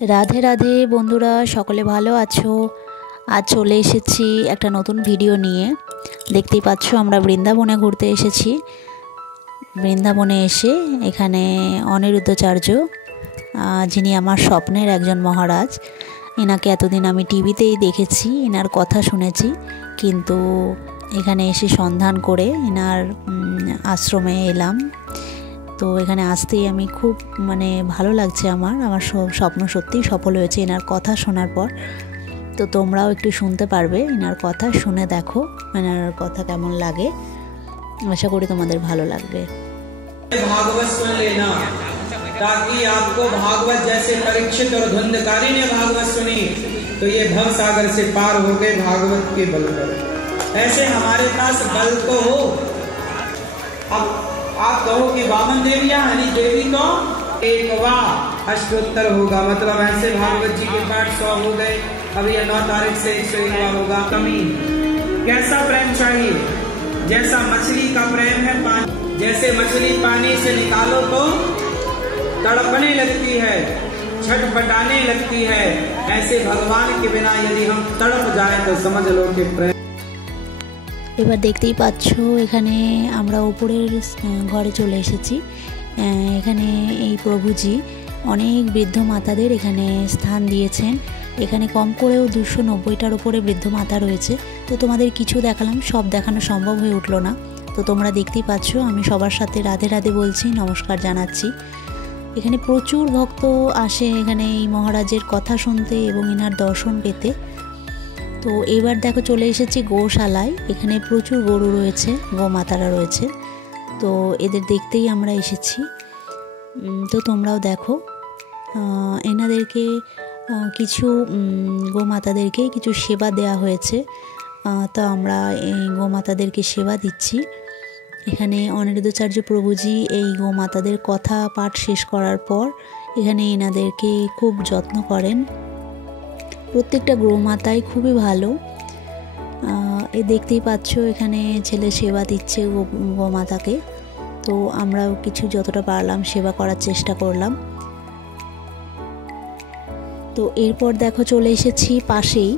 রাধে রাধে বন্ধুরা, সকলে ভালো আছো? আজ চলে এসেছি একটা নতুন ভিডিও নিয়ে। দেখতেই পাচ্ছ আমরা বৃন্দাবনে ঘুরতে এসেছি। বৃন্দাবনে এসে এখানে অনিরুদ্ধাচার্য, যিনি আমার স্বপ্নের একজন মহারাজ, এনাকে এতদিন আমি টিভিতেই দেখেছি, এনার কথা শুনেছি, কিন্তু এখানে এসে সন্ধান করে এনার আশ্রমে এলাম। তো এখানে আসতেই আমি খুব ভালো লাগছে, আমার স্বপ্ন সত্যিই সফল হয়েছে এনার কথা শোনার পর। তো তোমরাও একটু শুনতে পারবে, এনার কথা শুনে দেখো এনার কথা কেমন লাগে। আশা করি তোমাদের ভালো লাগবে। भागवत सुन लेना ताकि आपको भागवत जैसे परीक्षित और धुंधकारी ने भागवत सुनी तो ये भव सागर से पार हो गए भागवत के बल पर। ऐसे हमारे पास बल तो हो। अब आप कहो कि वामन देवियां हनी देवी को एक वा अष्टोत्तर होगा, मतलब ऐसे भागवत जी के पाठ 100 हो गए। अब ये 9 तारीख से 101 होगा। कमी कैसा प्रेम चाहिए? जैसा मछली का प्रेम है पानी, जैसे मछली पानी से निकालो तो तड़पने लगती है, छटपटाने लगती है, ऐसे भगवान के बिना यदि हम तड़प जाए तो समझ लो कि प्रेम। এবার দেখতেই পাচ্ছ এখানে আমরা উপরের ঘরে চলে এসেছি। এখানে এই প্রভুজি অনেক বৃদ্ধ মাতাদের এখানে স্থান দিয়েছেন। এখানে কম করেও 290টার উপরে বৃদ্ধ মাতা রয়েছে। তো তোমাদের কিছু দেখালাম, সব দেখানো সম্ভব হয়ে উঠলো না। তো তোমরা দেখতেই পাচ্ছ আমি সবার সাথে রাধে রাধে বলছি, নমস্কার জানাচ্ছি। এখানে প্রচুর ভক্ত আসে এখানে এই মহারাজের কথা শুনতে এবং এনার দর্শন পেতে। তো এবার দেখো চলে এসেছি গোশালায়। এখানে প্রচুর গরু রয়েছে, গোমাতারা রয়েছে, তো এদের দেখতেই আমরা এসেছি। তো তোমরাও দেখো এনাদেরকে কিছু গোমাতাদেরকে কিছু সেবা দেয়া হয়েছে। তো আমরা এই গোমাতাদেরকে সেবা দিচ্ছি। এখানে অনিরুদ্ধাচার্য প্রভুজি এই গোমাতাদের কথা পাঠ শেষ করার পর এখানে এনাদেরকে খুব যত্ন করেন। প্রত্যেকটা গোমাতাই খুবই ভালো। এ দেখতেই পাচ্ছ এখানে ছেলে সেবা দিচ্ছে গোমাতাকে। তো আমরাও কিছু যতটা পারলাম সেবা করার চেষ্টা করলাম। তো এরপর দেখো চলে এসেছি পাশেই,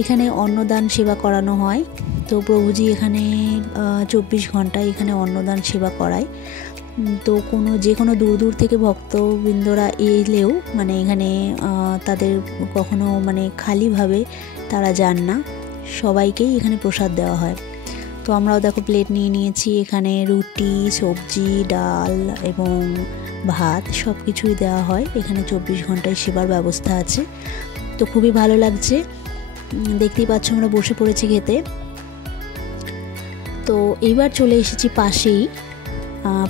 এখানে অন্নদান সেবা করানো হয়। তো প্রভুজি এখানে 24 ঘন্টায় এখানে অন্নদান সেবা করায়। তো যে কোনো দূর দূর থেকে ভক্তবৃন্দরা এলেও এখানে তাদের কখনো খালিভাবে তারা যান না, সবাইকেই এখানে প্রসাদ দেওয়া হয়। তো আমরাও দেখো প্লেট নিয়ে নিয়েছি, এখানে রুটি, সবজি, ডাল এবং ভাত সব কিছুই দেওয়া হয়। এখানে 24 ঘন্টায় সেবার ব্যবস্থা আছে। তো খুবই ভালো লাগছে, দেখতেই পাচ্ছ আমরা বসে পড়েছি খেতে। তো এইবার চলে এসেছি পাশেই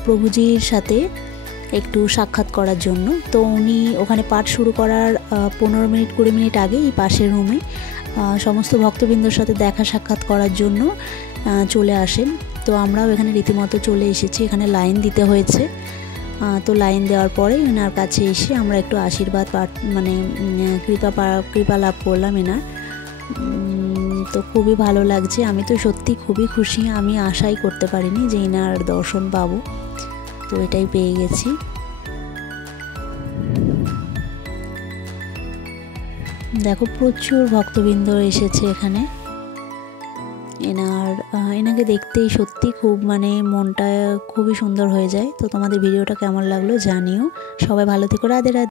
প্রভুজির সাথে একটু সাক্ষাৎ করার জন্য। তো উনি ওখানে পাঠ শুরু করার 15 মিনিট 20 মিনিট আগে এই পাশের রুমে সমস্ত ভক্তবৃন্দর সাথে দেখা সাক্ষাৎ করার জন্য চলে আসেন। তো আমরাও এখানে রীতিমতো চলে এসেছি। এখানে লাইন দিতে হয়েছে। তো লাইন দেওয়ার পরে এনার কাছে এসে আমরা একটু আশীর্বাদ কৃপা লাভ করলাম এনার। তো খুবই ভালো লাগছে, আমি তো সত্যি খুবই খুশি। আমি আশাই করতে পারিনি যে এনার দর্শন পাবো, তো এটাই পেয়ে গেছি। দেখো প্রচুর ভক্তবৃন্দ এসেছে এখানে। এনাকে দেখতেই সত্যি খুব মনটা খুবই সুন্দর হয়ে যায়। তো তোমাদের ভিডিওটা কেমন লাগলো জানিও। সবাই ভালো থেকো, রাধে রাধে।